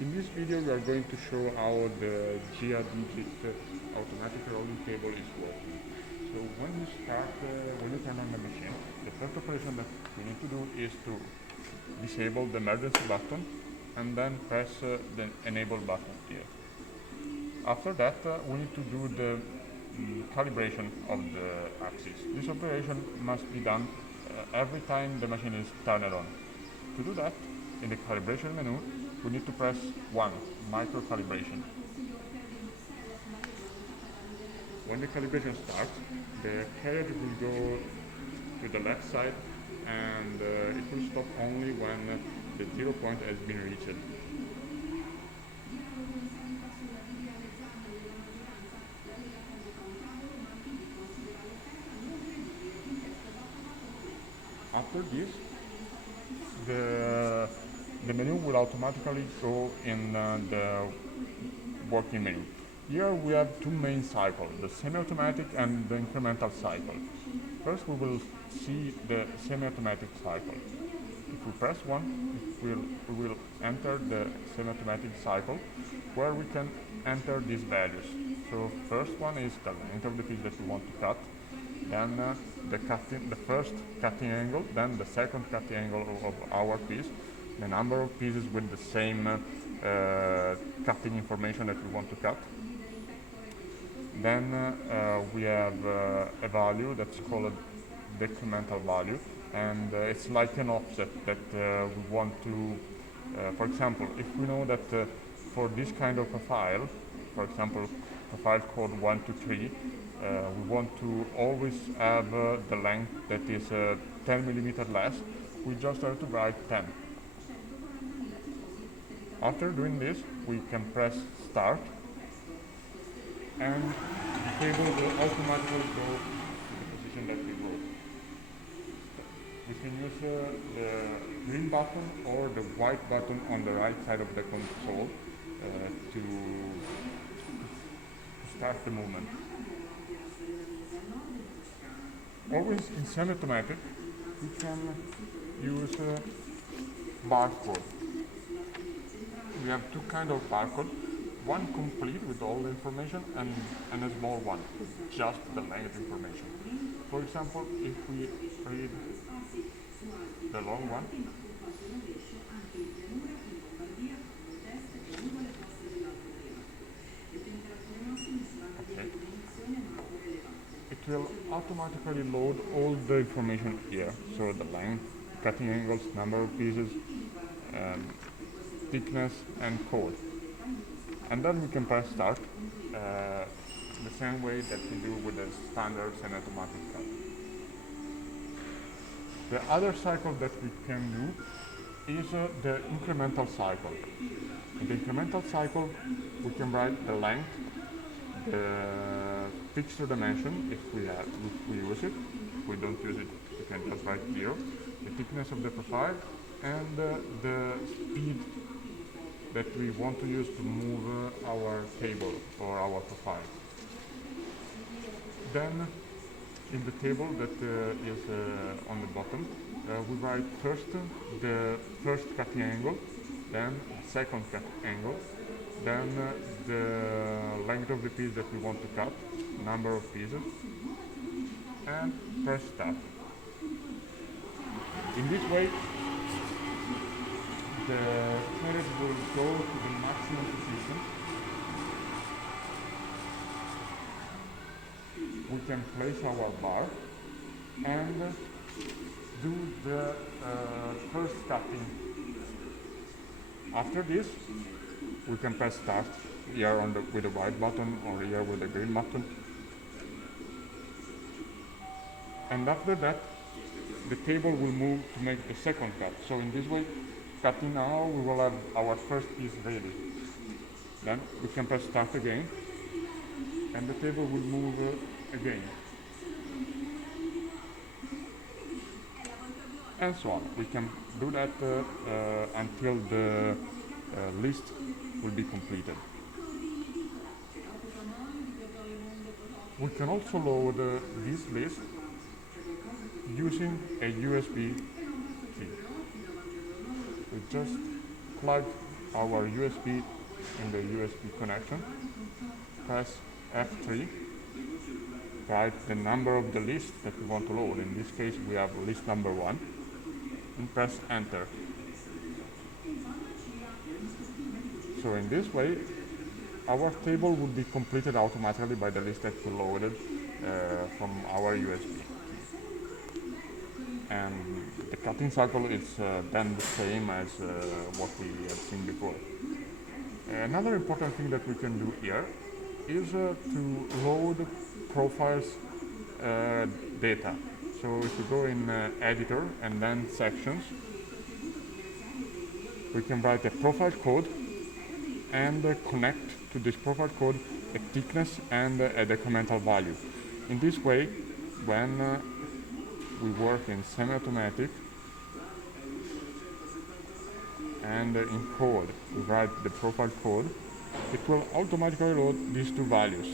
In this video we are going to show how the GEA digit automatic rolling table is working. So when you turn on the machine, the first operation that we need to do is to disable the emergency button and then press the enable button here. After that we need to do the calibration of the axis. This operation must be done every time the machine is turned on. To do that, in the calibration menu, we need to press 1, micro calibration. When the calibration starts, the carriage will go to the left side and it will stop only when the 0 point has been reached. After this, the menu will automatically go in the working menu. Here we have two main cycles, the semi-automatic and the incremental cycle. First we will see the semi-automatic cycle. If we press 1, we will enter the semi-automatic cycle where we can enter these values. So first one is the length of the piece that we want to cut, then the first cutting angle, then the second cutting angle of our piece, the number of pieces with the same cutting information that we want to cut. Then we have a value that's called decremental value, and it's like an offset that we want to, for example, if we know that for this kind of profile, for example, profile code 123, we want to always have the length that is 10 millimeters less, we just have to write 10. After doing this, we can press start and the table will automatically go to the position that we wrote. We can use the green button or the white button on the right side of the console to start the movement. Always in semi-automatic, we can use barcode. We have two kinds of barcode. One complete with all the information and a small one, just the length information. For example, if we read the long one, okay, it will automatically load all the information here. So the length, cutting angles, number of pieces, thickness and code. And then we can press start the same way that we do with the standard semi-automatic cut. The other cycle that we can do is the incremental cycle. In the incremental cycle, we can write the length, the fixed dimension if we use it. If we don't use it, we can just write 0. The thickness of the profile and the speed that we want to use to move our table or our profile. Then in the table that is on the bottom, we write first the first cutting angle, then second cut angle, then the length of the piece that we want to cut, number of pieces, and press start. In this way, the carriage will go to the maximum position. We can place our bar and do the first cutting. After this, we can press start here with the white button or here with the green button. And after that, the table will move to make the second cut. So in this way, cutting now, we will have our first piece ready. Then we can press start again, and the table will move again. And so on. We can do that until the list will be completed. We can also load this list using a USB key. We just plug our USB in the USB connection, press F3, write the number of the list that we want to load. In this case, we have list number 1, and press Enter. So in this way, our table would be completed automatically by the list that we loaded from our USB. And the cutting cycle is then the same as what we have seen before. Another important thing that we can do here is to load profiles data. So if we go in editor and then sections, we can write a profile code and connect to this profile code a thickness and a decremental value. In this way, when we work in semi-automatic and in code, we write the profile code, it will automatically load these two values.